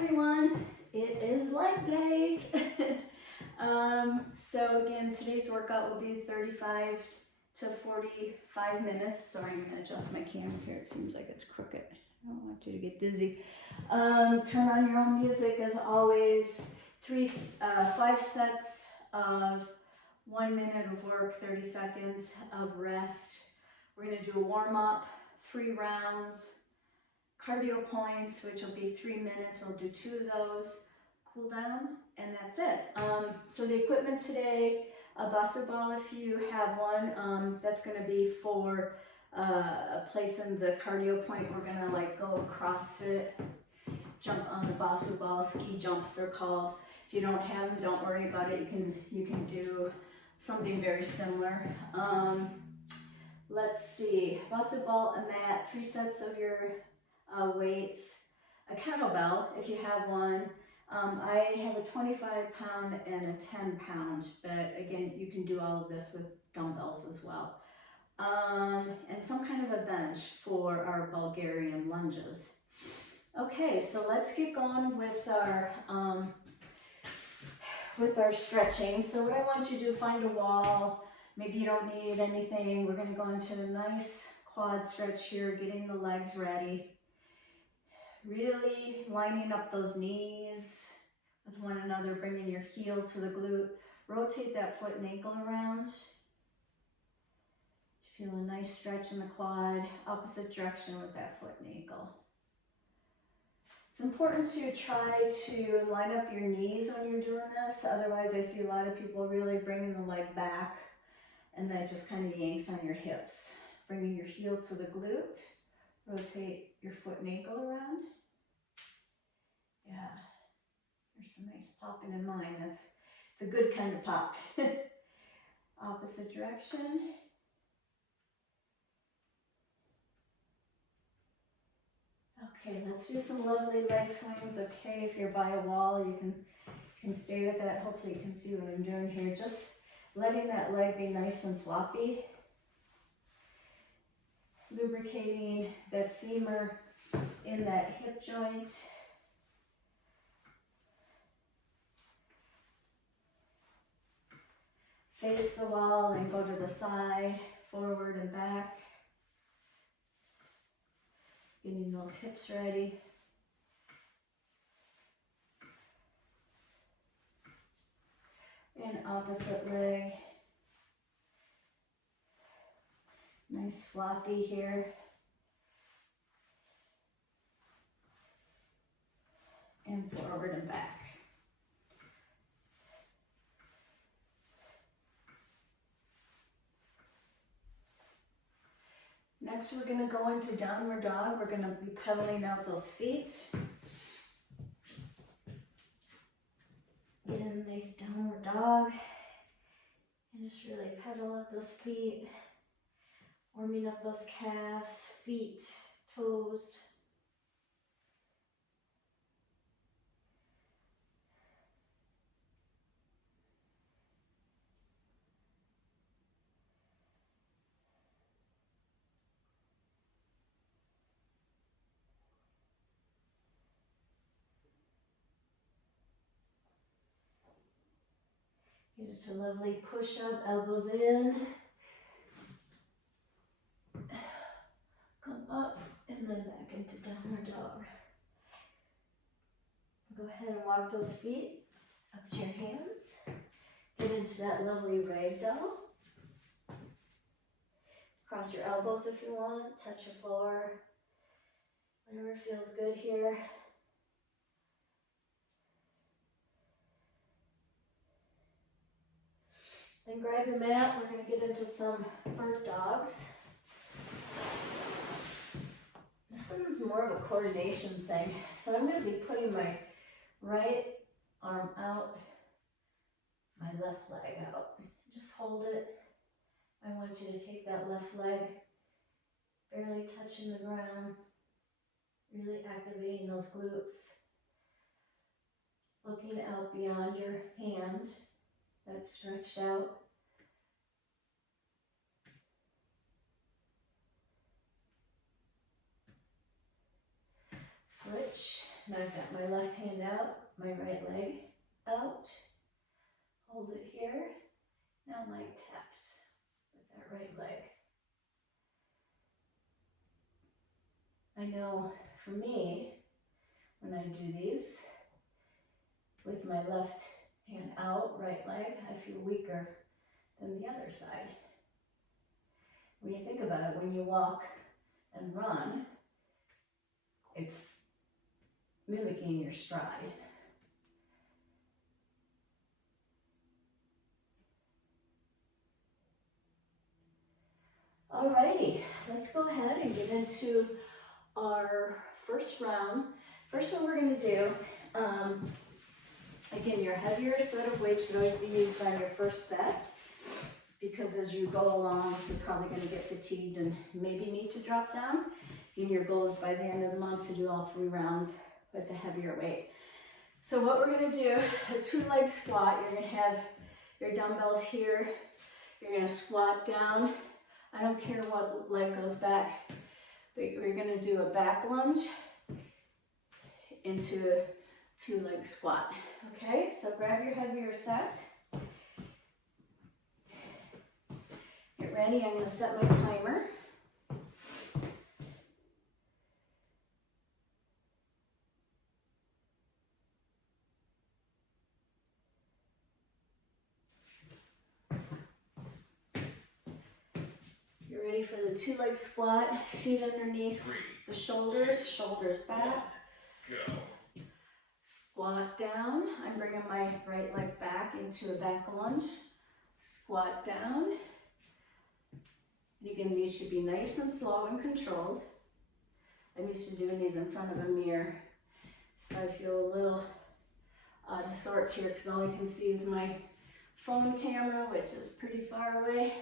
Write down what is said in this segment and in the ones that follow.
everyone, it is leg day. So again, today's workout will be 35 to 45 minutes. Sorry, I'm gonna adjust my camera here. It seems like it's crooked. I don't want you to get dizzy. Turn on your own music as always. 5 sets of 1 minute of work, 30 seconds of rest. We're gonna do a warm up, 3 rounds. Cardio points, which will be 3 minutes. We'll do 2 of those. Cool down, and that's it. So the equipment today, a basu ball if you have one. That's going to be for placing the cardio point. We're going to like go across it, jump on the basu ball, ski jumps they're called. If you don't have them, don't worry about it. You can do something very similar. Let's see, basu ball, a mat, 3 sets of your weights, a kettlebell if you have one. I have a 25-pound and a 10-pound, but again, you can do all of this with dumbbells as well. And some kind of a bench for our Bulgarian lunges. Okay, so let's get going with our stretching. So what I want you to do, find a wall. Maybe you don't need anything. We're going to go into a nice quad stretch here, getting the legs ready. Really lining up those knees with one another, bringing your heel to the glute. Rotate that foot and ankle around. Feel a nice stretch in the quad, opposite direction with that foot and ankle. It's important to try to line up your knees when you're doing this. Otherwise, I see a lot of people really bringing the leg back and that just kind of yanks on your hips. Bringing your heel to the glute. Rotate your foot and ankle around. Yeah, there's some nice popping in mine. It's a good kind of pop. Opposite direction. Okay, let's do some lovely leg swings. Okay, if you're by a wall, you can stay with that. Hopefully you can see what I'm doing here. Just letting that leg be nice and floppy. Lubricating that femur in that hip joint. Face the wall and go to the side, forward and back. Getting those hips ready. And opposite leg. Nice floppy here. And forward and back. Next, we're going to go into downward dog. We're going to be pedaling out those feet. Get in a nice downward dog. And just really pedal out those feet. Warming up those calves, feet, toes. Get it to lovely push up, elbows in. Come up and then back into downward dog. Go ahead and walk those feet up to your hands. Get into that lovely ragdoll. Cross your elbows if you want, touch the floor. Whatever feels good here. Then grab your mat. We're going to get into some bird dogs. This one's more of a coordination thing. So I'm going to be putting my right arm out, my left leg out. Just hold it. I want you to take that left leg, barely touching the ground, really activating those glutes. Looking out beyond your hand that's stretched out. Switch. And I've got my left hand out, my right leg out. Hold it here. Now light taps with that right leg. I know for me, when I do these, with my left hand out, right leg, I feel weaker than the other side. When you think about it, when you walk and run, it's mimicking your stride. Alrighty, let's go ahead and get into our first round. First one we're going to do, again, your heavier set of weights should always be used on your first set, because as you go along, you're probably going to get fatigued and maybe need to drop down. Again, your goal is by the end of the month to do all 3 rounds with a heavier weight. So what we're going to do, a 2-leg squat. You're going to have your dumbbells here. You're going to squat down. I don't care what leg goes back, but we're going to do a back lunge into a 2-leg squat. Okay, so grab your heavier set. Get ready, I'm going to set my timer. You're ready for the 2-leg squat, feet underneath the shoulders, shoulders back. Go. Squat down. I'm bringing my right leg back into a back lunge. Squat down. And again, these should be nice and slow and controlled. I'm used to doing these in front of a mirror, so I feel a little out of sorts here because all I can see is my phone camera, which is pretty far away.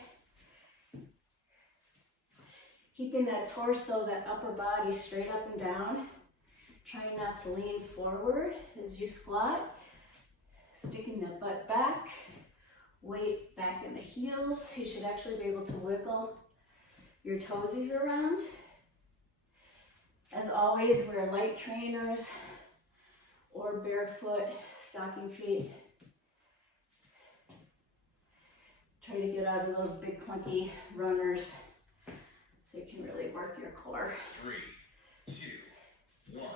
Keeping that torso, that upper body straight up and down. Trying not to lean forward as you squat. Sticking the butt back. Weight back in the heels. You should actually be able to wiggle your toesies around. As always, wear light trainers or barefoot stocking feet. Try to get out of those big clunky runners so you can really work your core. 3, 2, 1,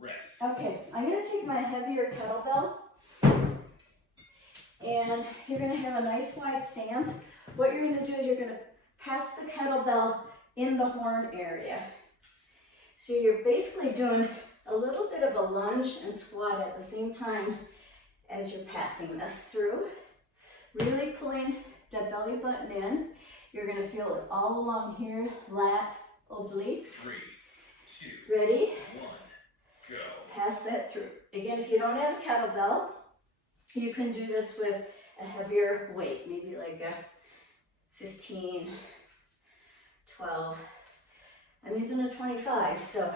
rest. Okay, I'm going to take my heavier kettlebell and you're going to have a nice wide stance. What you're going to do is you're going to pass the kettlebell in the horn area. So you're basically doing a little bit of a lunge and squat at the same time as you're passing this through. Really pulling that belly button in. You're going to feel it all along here, lat, obliques. 3, 2, ready? 1, go. Pass that through. Again, if you don't have a kettlebell, you can do this with a heavier weight, maybe like a 15, 12. I'm using a 25, so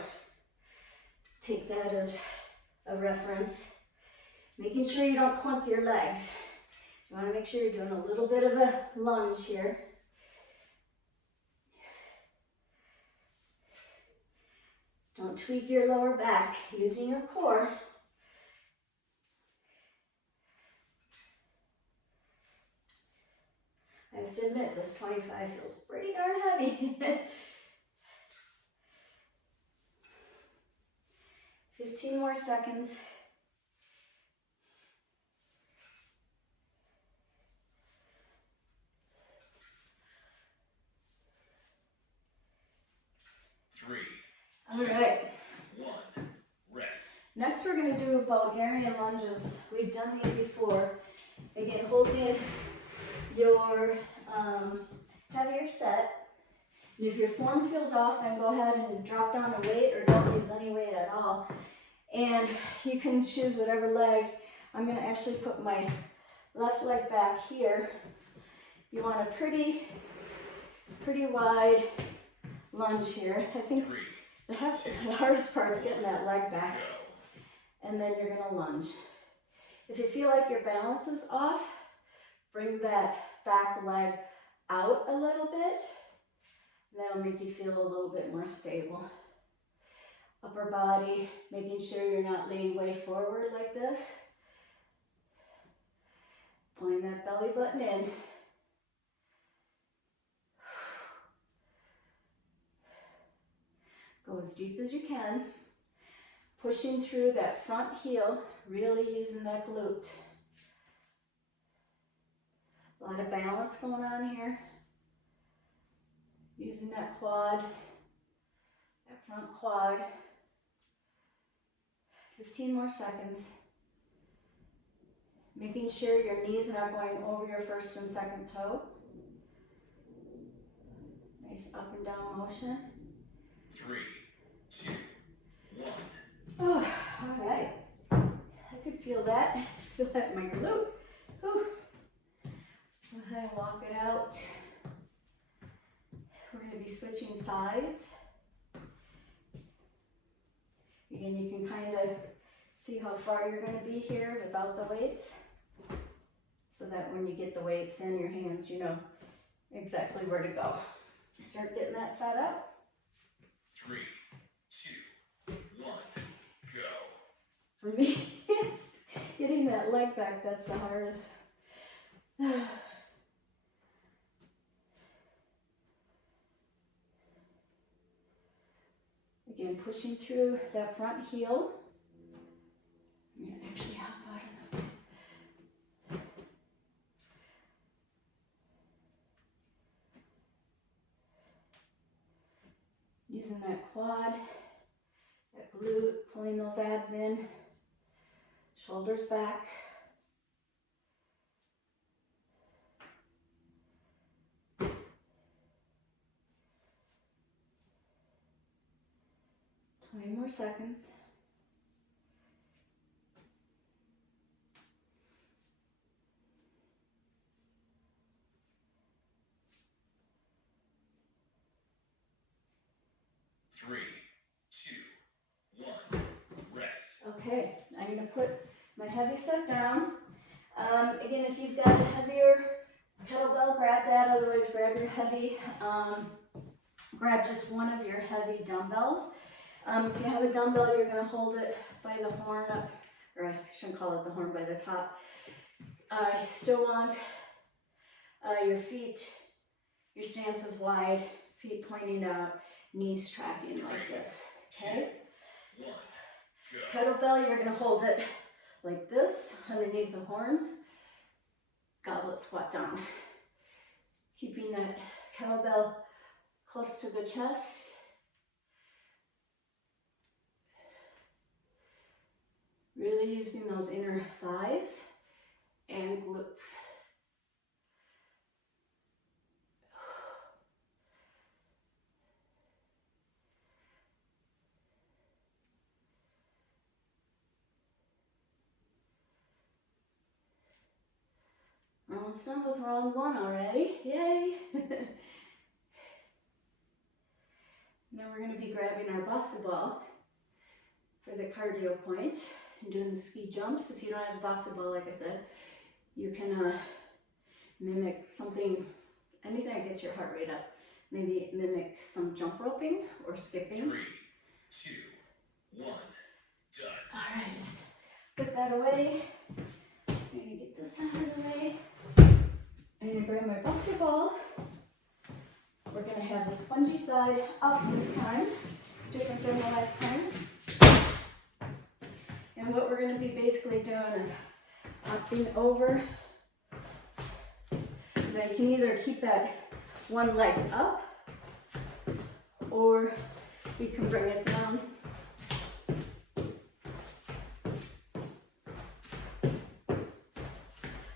take that as a reference. Making sure you don't clump your legs. You want to make sure you're doing a little bit of a lunge here. Don't tweak your lower back, using your core. I have to admit, this 25 feels pretty darn heavy. 15 more seconds. All right. 1, rest. Next, we're going to do Bulgarian lunges. We've done these before. Again, holding your heavier set. And if your form feels off, then go ahead and drop down a weight or don't use any weight at all. And you can choose whatever leg. I'm going to actually put my left leg back here. You want a pretty wide lunge here. I think the hardest part is getting that leg back. And then you're going to lunge. If you feel like your balance is off, bring that back leg out a little bit. That'll make you feel a little bit more stable. upper body, making sure you're not leaning way forward like this. Pulling that belly button in. Go as deep as you can. Pushing through that front heel, really using that glute. A lot of balance going on here. Using that quad, that front quad. 15 more seconds. Making sure your knees are not going over your first and second toe. Nice up and down motion. 3, 2, 1. Oh, all right. I could feel that. Feel that in my glute. Whew. Go ahead and walk it out. We're going to be switching sides. Again, you can kind of see how far you're going to be here without the weights, so that when you get the weights in your hands, you know exactly where to go. Start getting that set up. 3, 2, 1, go. For me, it's getting that leg back that's the hardest. Again, pushing through that front heel. I'm going to actually hop out of the way. Using that quad, that glute, pulling those abs in, shoulders back. More seconds. Three, two, one, rest. Okay, I'm going to put my heavy set down. Again, if you've got a heavier kettlebell, grab that. Otherwise, grab your heavy, grab just one of your heavy dumbbells. If you have a dumbbell, you're going to hold it by the horn up, or I shouldn't call it the horn, by the top. You still want your feet, your stance is wide, feet pointing out, knees tracking like this. Okay? 2, 1, go. Kettlebell, you're going to hold it like this underneath the horns. Goblet squat down. Keeping that kettlebell close to the chest. Really using those inner thighs and glutes. We're almost done with round one already. Yay! Now we're going to be grabbing our basketball for the cardio point and doing the ski jumps. If you don't have a basketball, like I said, you can mimic something, anything that gets your heart rate up. Maybe mimic some jump roping or skipping. 3, 2, 1, done. All right, let's put that away. I'm going to get this out of the way. I'm going to grab my basketball. We're going to have the spongy side up this time, different than the last time. And what we're going to be basically doing is hopping over. Now you can either keep that one leg up, or you can bring it down.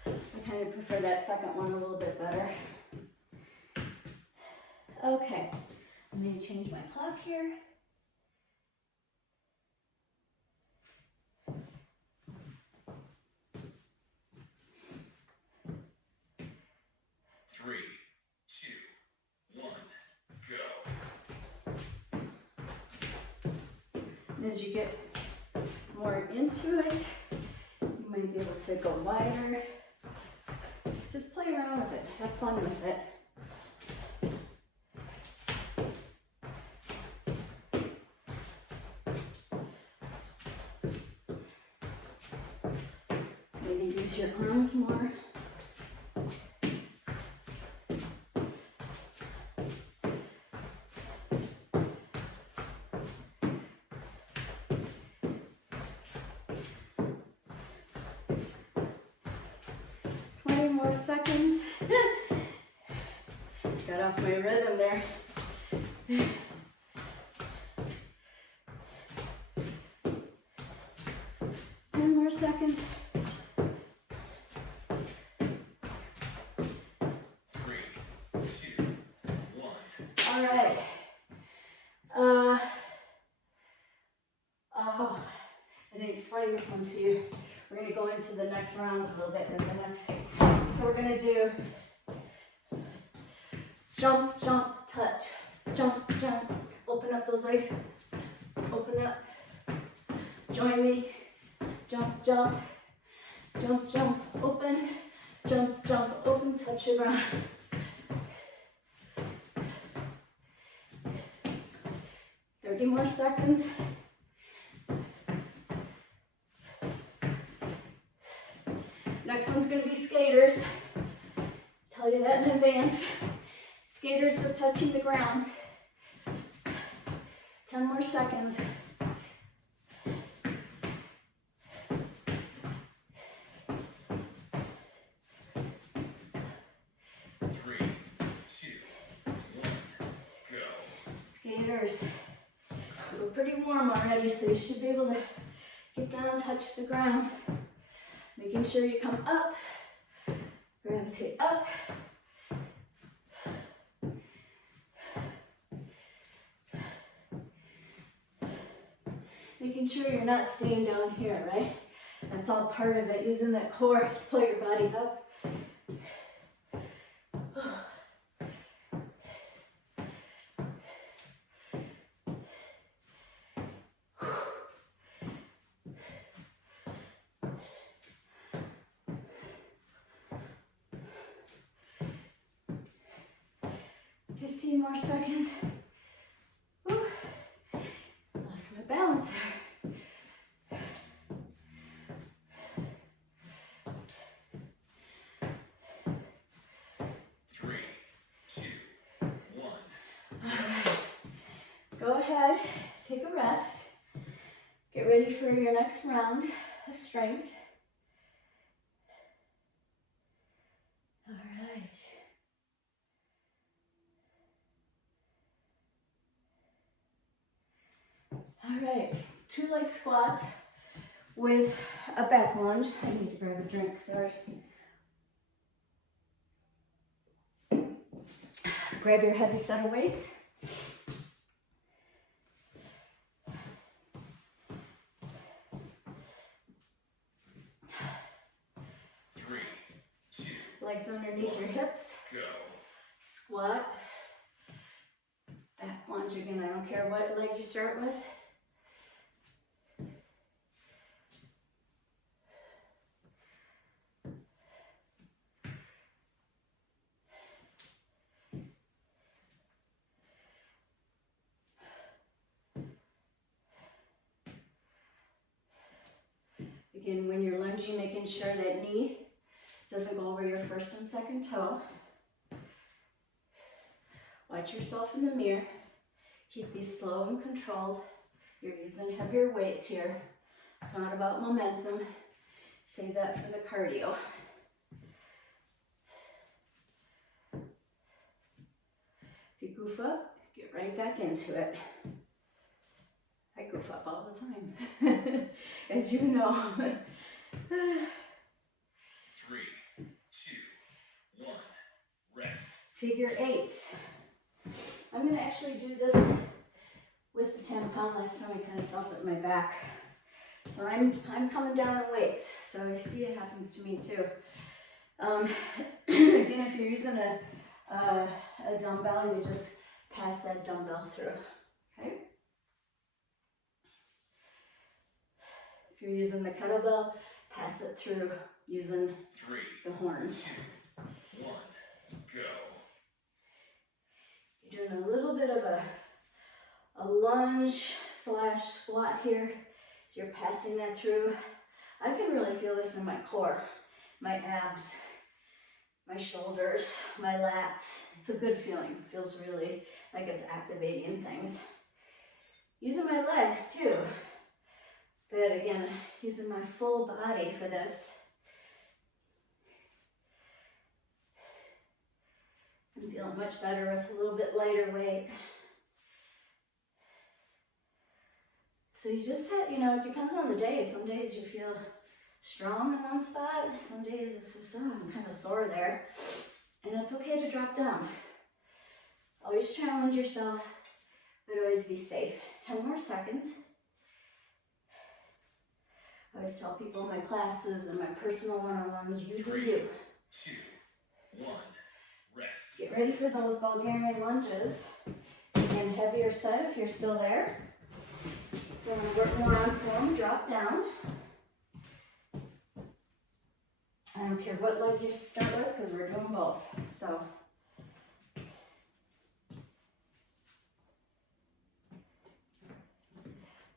I kind of prefer that second one a little bit better. Okay, I'm going to change my clock here. Three, two, one, go. And as you get more into it, you might be able to go wider. Just play around with it, have fun with it. Use your arms more. More seconds. Got off my rhythm there. 10 more seconds. 3, 2, 1. All right. Oh, I didn't explain this one to you. We're going to go into the next round a little bit in the next. So we're going to do jump, jump, touch, jump, jump. Open up those legs. Open up. Join me. Jump, jump, jump, jump, open. Jump, jump, open, touch the ground. More seconds. Next one's going to be skaters. Tell you that in advance. Skaters with touching the ground. 10 more seconds. 3, 2, 1, go. Skaters. We're pretty warm already, so you should be able to get down and touch the ground. Making sure you come up, gravitate up. Making sure you're not staying down here, right? That's all part of it, using that core to pull your body up. 15 more seconds. Whew. Lost my balance there. Three, two, one. All right. Go ahead, take a rest. Get ready for your next round of strength. All right. All right, 2 leg squats with a back lunge. I need to grab a drink, sorry. Grab your heavy set of weights. Three, two, Legs underneath your hips. go. Squat. Back lunge again, I don't care what leg you start with. Again, when you're lunging, making sure that knee doesn't go over your first and second toe. Watch yourself in the mirror. Keep these slow and controlled. You're using heavier weights here. It's not about momentum. Save that for the cardio. If you goof up, get right back into it. I goof up all the time, as you know. 3, 2, 1, rest. Figure eights. I'm going to actually do this with the 10-pound. Last time I kind of felt it in my back. So I'm coming down in weights. So you see it happens to me too. Again, if you're using a dumbbell, you just pass that dumbbell through. Okay? If you're using the kettlebell, pass it through using 3, the horns. 2, 1, go. You're doing a little bit of a lunge slash squat here. So you're passing that through. I can really feel this in my core. my abs, my shoulders, my lats. It's a good feeling. It feels really like it's activating things. Using my legs too. But again, using my full body for this. I'm feeling much better with a little bit lighter weight. So you just have, you know, it depends on the day. Some days you feel strong in one spot. Some days it's just, oh, I'm kind of sore there. And it's okay to drop down. Always challenge yourself, but always be safe. 10 more seconds. I always tell people in my classes and my personal one-on-ones, you do you. 2, 1, rest. Get ready for those Bulgarian lunges. Again, heavier set if you're still there. If you want to work more on form, drop down. I don't care what leg you start with because we're doing both. So,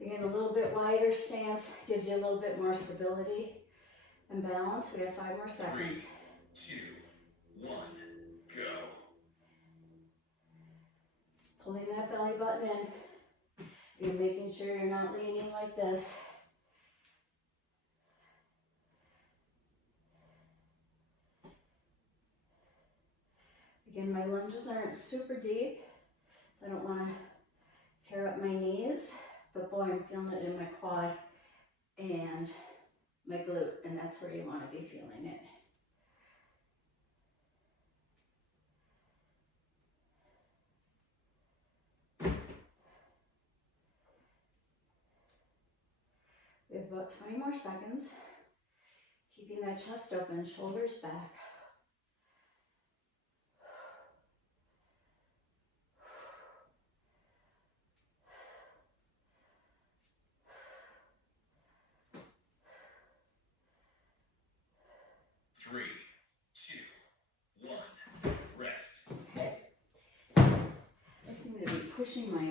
again, a little bit wider stance gives you a little bit more stability and balance. We have 5 more seconds. 3, 2, 1, go. Pulling that belly button in. You're making sure you're not leaning like this. Again, my lunges aren't super deep, so I don't want to tear up my knees, but boy, I'm feeling it in my quad and my glute, and that's where you want to be feeling it. We have about 20 more seconds. Keeping that chest open, shoulders back. Three, two, one, rest. Okay. I seem to be pushing my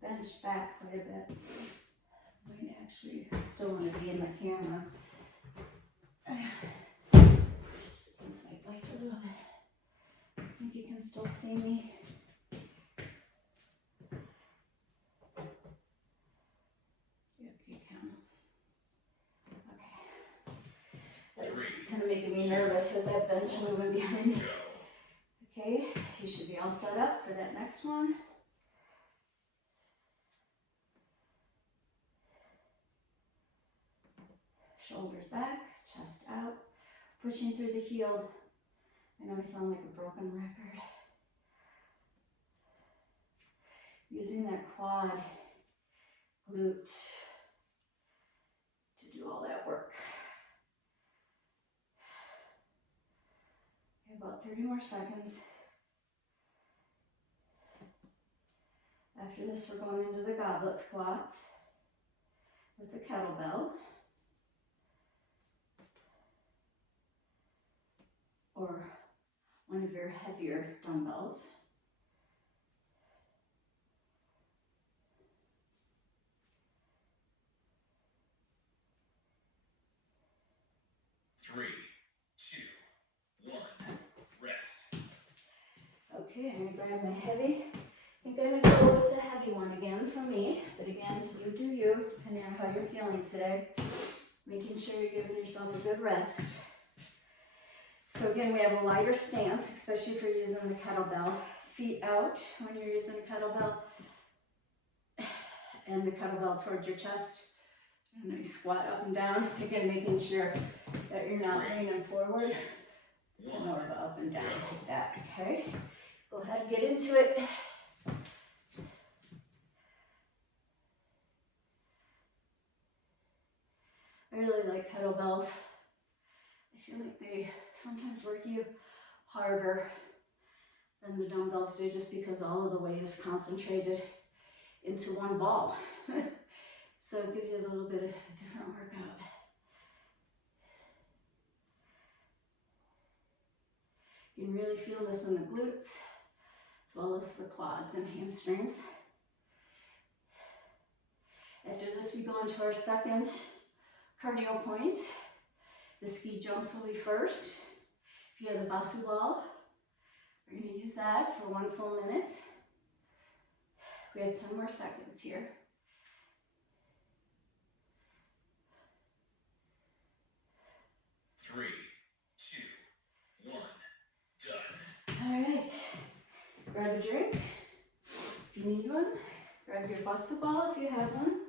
bench back quite a bit. I might actually still want to be in the camera. Just against my bike a little bit. I think you can still see me. Yep, you can. Okay. That's kind of making me nervous with that bench moving behind me. Okay, you should be all set up for that next one. Shoulders back, chest out, pushing through the heel. I know I sound like a broken record. Using that quad, glute to do all that work. Okay, about 30 more seconds. After this, we're going into the goblet squats with the kettlebell. Or one of your heavier dumbbells. Three, two, one, rest. Okay, I'm gonna grab my heavy. I think I'm gonna go with the heavy one again for me. But again, you do you, depending on how you're feeling today. Making sure you're giving yourself a good rest. So again, we have a wider stance, especially if you're using the kettlebell. Feet out when you're using a kettlebell. And the kettlebell towards your chest. And then you squat up and down. Again, making sure that you're not leaning forward. More of a up and down like that, okay? Go ahead and get into it. I really like kettlebells. I feel like they sometimes work you harder than the dumbbells do just because all of the weight is concentrated into one ball. So it gives you a little bit of a different workout. You can really feel this in the glutes as well as the quads and hamstrings. After this, we go into our second cardio point. The ski jumps will be first. If you have the basu ball, we're going to use that for 1 full minute. We have 10 more seconds here. Three, two, one, done. All right, grab a drink if you need one. Grab your basu ball if you have one.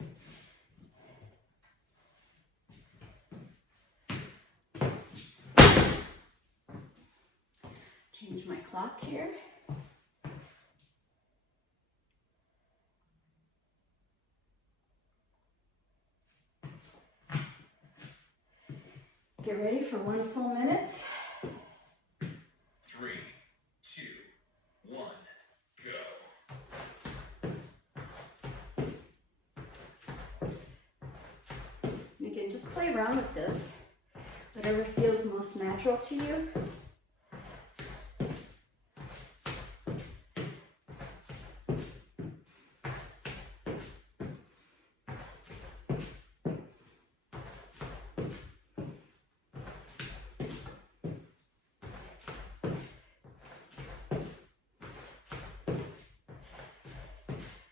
Change my clock here. Get ready for 1 full minute. 3, 2, 1, go. And again, just play around with this. Whatever feels most natural to you.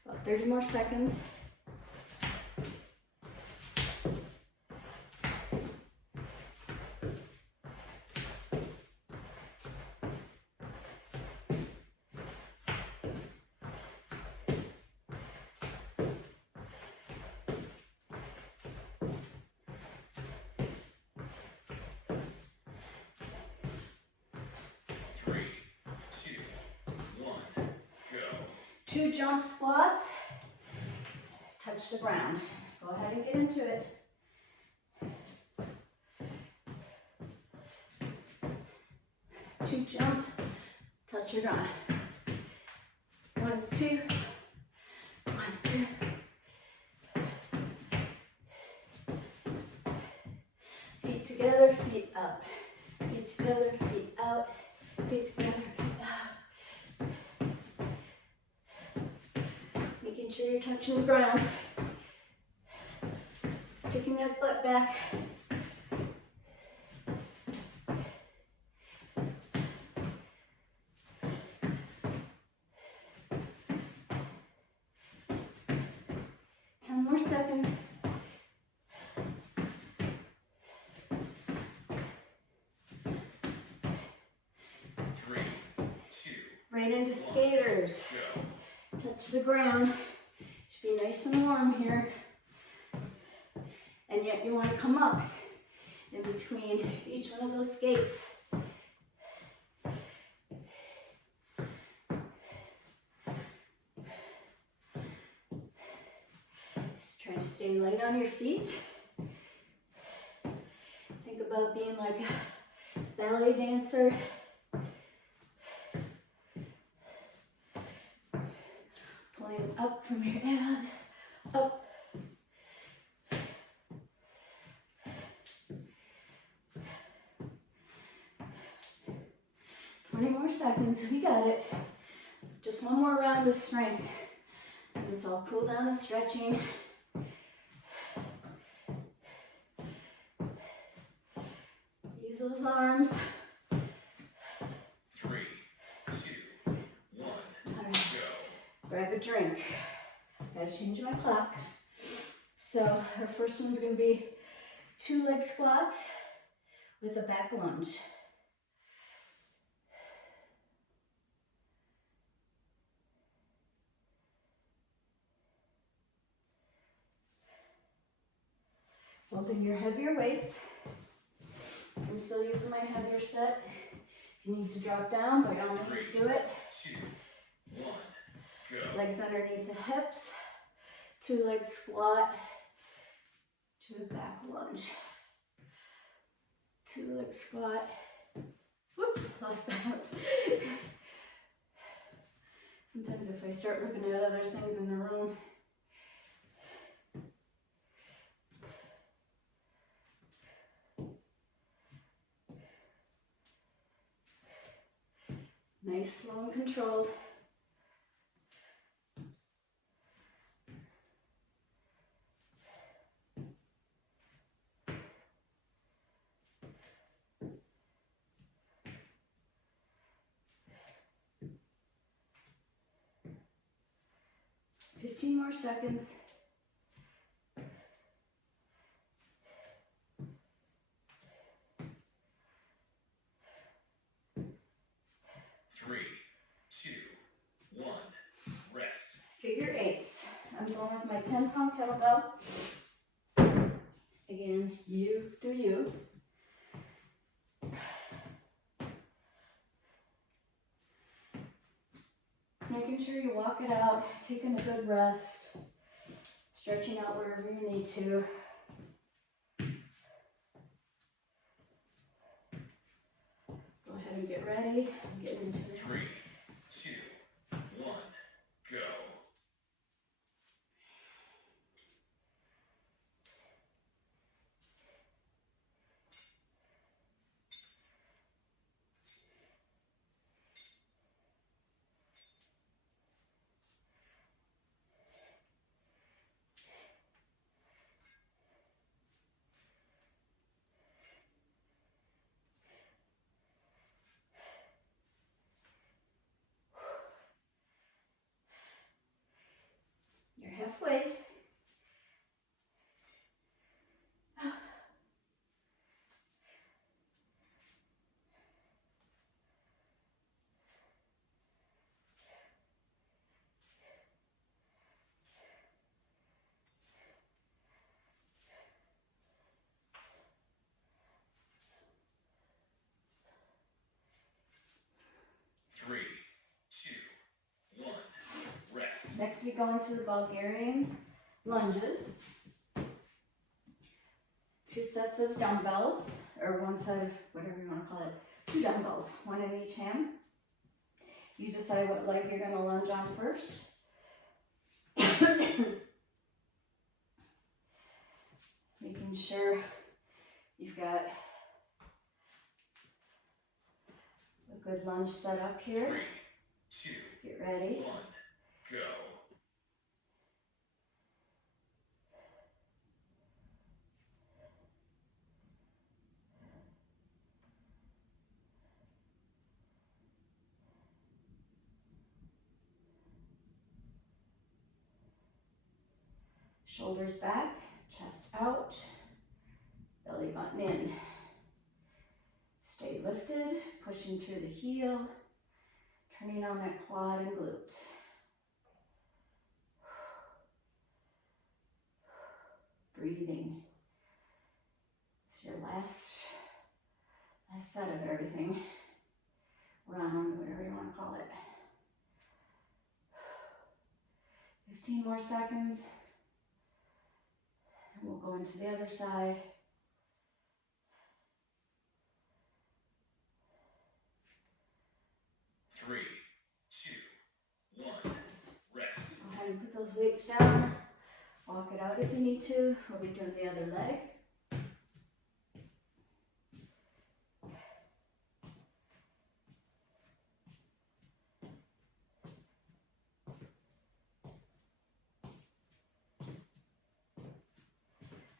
About 30 more seconds. Three, two, one, go. 2 jump squats. Touch the ground. Go ahead and get into it. Two jumps. Touch your ground. 1, 2. 1, 2. Feet together, feet out. Feet together, feet out. Feet together, feet out. Making sure you're touching the ground. Sticking that butt back. Ten more seconds. Three, two, Right into skaters. go. Touch the ground. Should be nice and warm here. And yet you want to come up in between each one of those skates. Just try to stay light on your feet. Think about being like a ballet dancer. Pulling up from your abs, up. More seconds, we got it. Just one more round of strength. This all cool down and stretching. Use those arms. 3, 2, 1, All right. go. Grab a drink. Gotta change my clock. So our first one's gonna be 2 leg squats with a back lunge. Holding your heavier weights. I'm still using my heavier set. If you need to drop down, by all means do it. 2, 1, go. Legs underneath the hips. 2 leg squat to a back lunge. 2 leg squat. Whoops, lost balance. Sometimes if I start looking at other things in the room, nice, slow and controlled. 15 more seconds. 3, 2, 1. Rest. Figure eights. I'm going with my 10-pound kettlebell. Again, you do you. Making sure you walk it out, taking a good rest, stretching out wherever you need to. Go ahead and get ready. I'm getting into the 3, 2, 1. Go. You're halfway. 3, 2, 1. Rest. Next we go into the Bulgarian lunges. 2 sets of dumbbells, or one set of whatever you want to call it. 2 dumbbells, 1 in each hand. You decide what leg you're going to lunge on first. Making sure you've got a good lunge set up here. 3, 2, Get ready. 1. Go. Shoulders back, chest out, belly button in. Stay lifted, pushing through the heel, turning on that quad and glute. Breathing. It's your last set of everything. Round, whatever you want to call it. 15 more seconds. And we'll go into the other side. Three, two, 1. Rest. Go ahead and put those weights down. Walk it out if you need to. We'll be doing the other leg.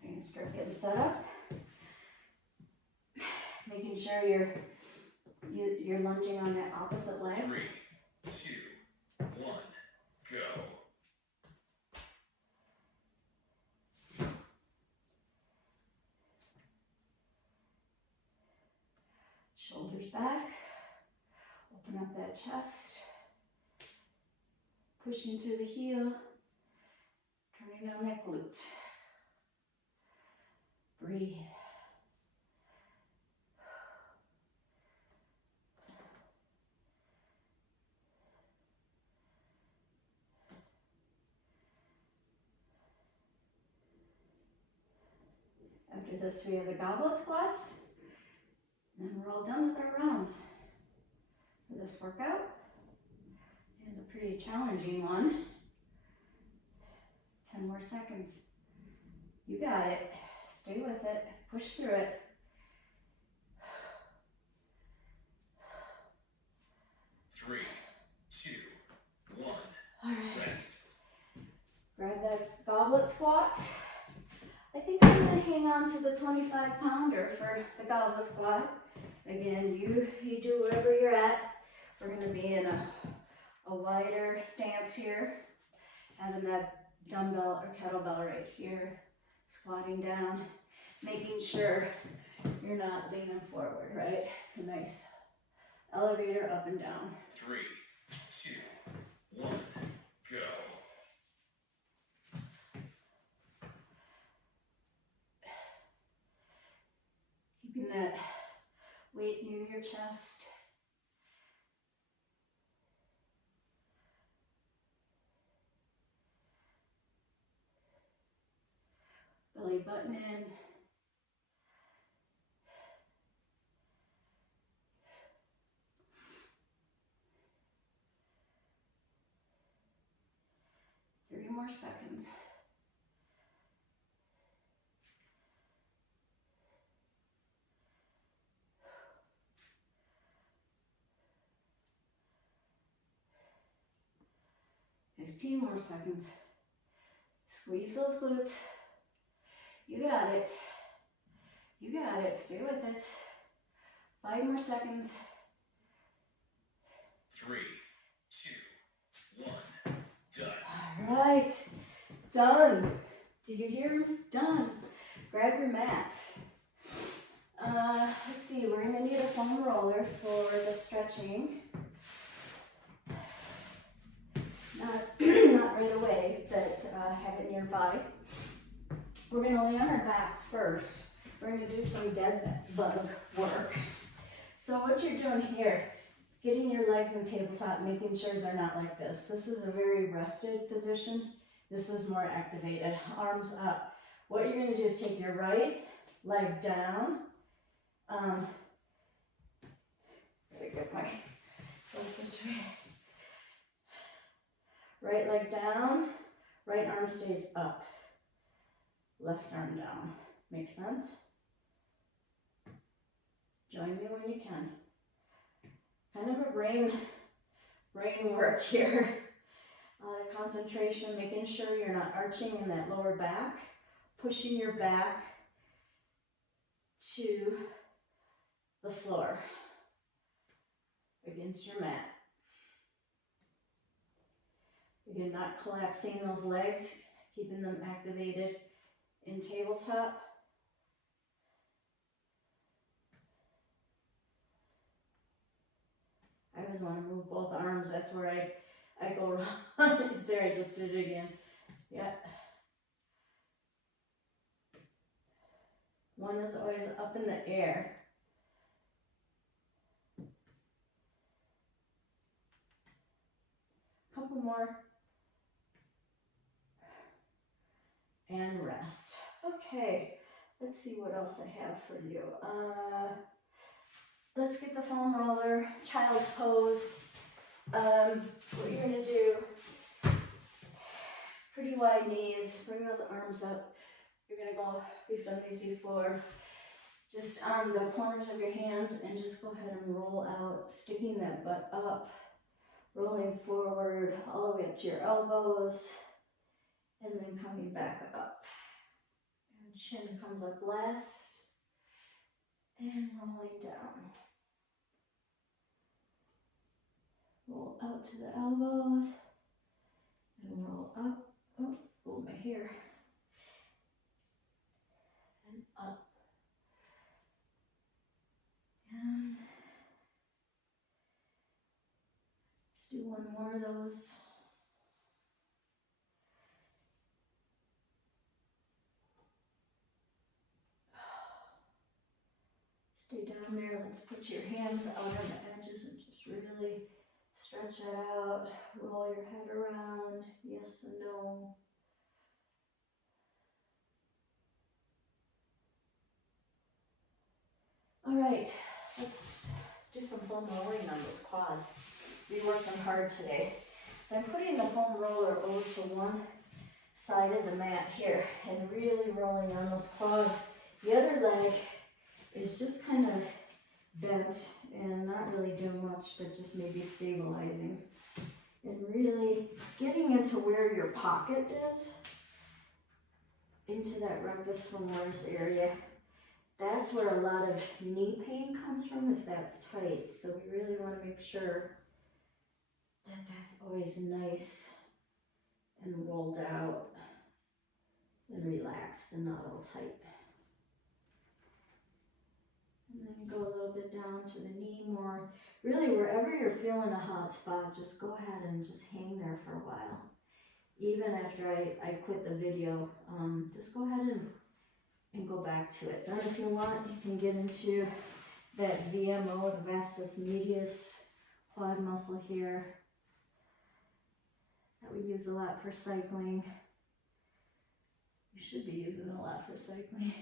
You're going to start getting set up. Making sure you're lunging on that opposite leg. 3, 2, 1. Go. Shoulders back. Open up that chest. Pushing through the heel. Turning on that glute. Breathe. After this, we have the goblet squats. And then we're all done with our rounds for this workout. It's a pretty challenging one. 10 more seconds. You got it. Stay with it. Push through it. Three, two, 1. All right. Rest. Grab that goblet squat. I think I'm going to hang on to the 25-pounder for the goblet squat. Again, you do wherever you're at. We're going to be in a wider stance here. having that dumbbell or kettlebell right here, squatting down, making sure you're not leaning forward, right? It's a nice elevator up and down. 3, 2, 1, go. Keeping that weight near your chest. Belly button in. Three more seconds. Fifteen more seconds. Squeeze those glutes. You got it. You got it. Stay with it. 5 more seconds. 3, 2, 1, done. All right. Done. Did you hear him? Done. Grab your mat. Let's see. We're going to need a foam roller for the stretching. Not right away, but have it nearby. We're going to lay on our backs first. We're going to do some dead bug work. So what you're doing here, getting your legs in tabletop, making sure they're not like this. This is a very rested position. This is more activated. Arms up. What you're going to do is take your right leg down. Gotta get my concentration. Right leg down, right arm stays up, left arm down. Make sense? Join me when you can. Kind of a brain work here. Concentration, making sure you're not arching in that lower back, pushing your back to the floor against your mat. Again, not collapsing those legs, keeping them activated in tabletop. I always want to move both arms. That's where I go wrong. There, I just did it again. Yeah. One is always up in the air. Couple more. And rest. Okay, let's see what else I have for you. Let's get the foam roller, child's pose. What you're gonna do, pretty wide knees, bring those arms up. You're gonna go, we've done these before, just on the corners of your hands and just go ahead and roll out, sticking that butt up, rolling forward all the way up to your elbows. And then coming back up. And chin comes up last. And rolling down. Roll out to the elbows. And roll up. Oh, my hair. And up. Down. Let's do one more of those. Stay down there. Let's put your hands out on the edges and just really stretch it out. Roll your head around. Yes and no. All right, let's do some foam rolling on this quad. We worked them hard today. So I'm putting the foam roller over to one side of the mat here and really rolling on those quads. The other leg is just kind of bent and not really doing much, but just maybe stabilizing. And really getting into where your pocket is, into that rectus femoris area. That's where a lot of knee pain comes from if that's tight. So we really want to make sure that that's always nice and rolled out and relaxed and not all tight. And then go a little bit down to the knee more. Really, wherever you're feeling a hot spot, just go ahead and just hang there for a while. Even after I quit the video, just go ahead and go back to it. Then if you want, you can get into that VMO, the vastus medius quad muscle here that we use a lot for cycling. You should be using a lot for cycling.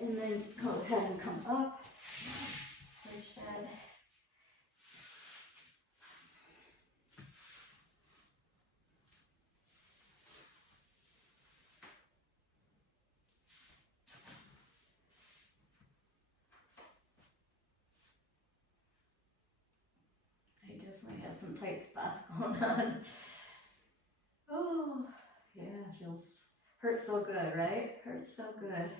And then go ahead and come up, switch that. I definitely have some tight spots going on. Oh, yeah, feels, hurts so good, right? Hurts so good.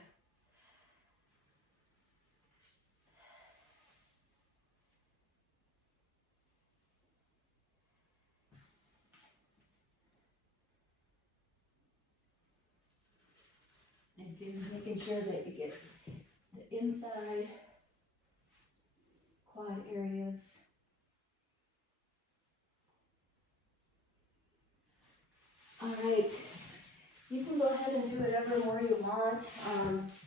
And you're making sure that you get the inside quad areas. All right, you can go ahead and do whatever more you want.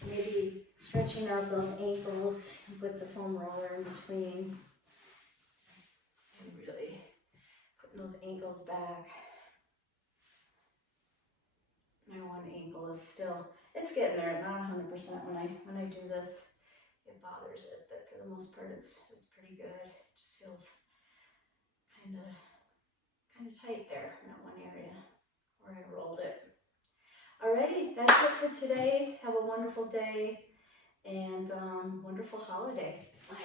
Maybe stretching out those ankles with the foam roller in between. And really putting those ankles back. My one ankle is still, it's getting there, not 100% when I do this. It bothers it, but for the most part it's pretty good. It just feels kind of tight there in that one area where I rolled it. Alrighty, that's it for today. Have a wonderful day and wonderful holiday. Bye.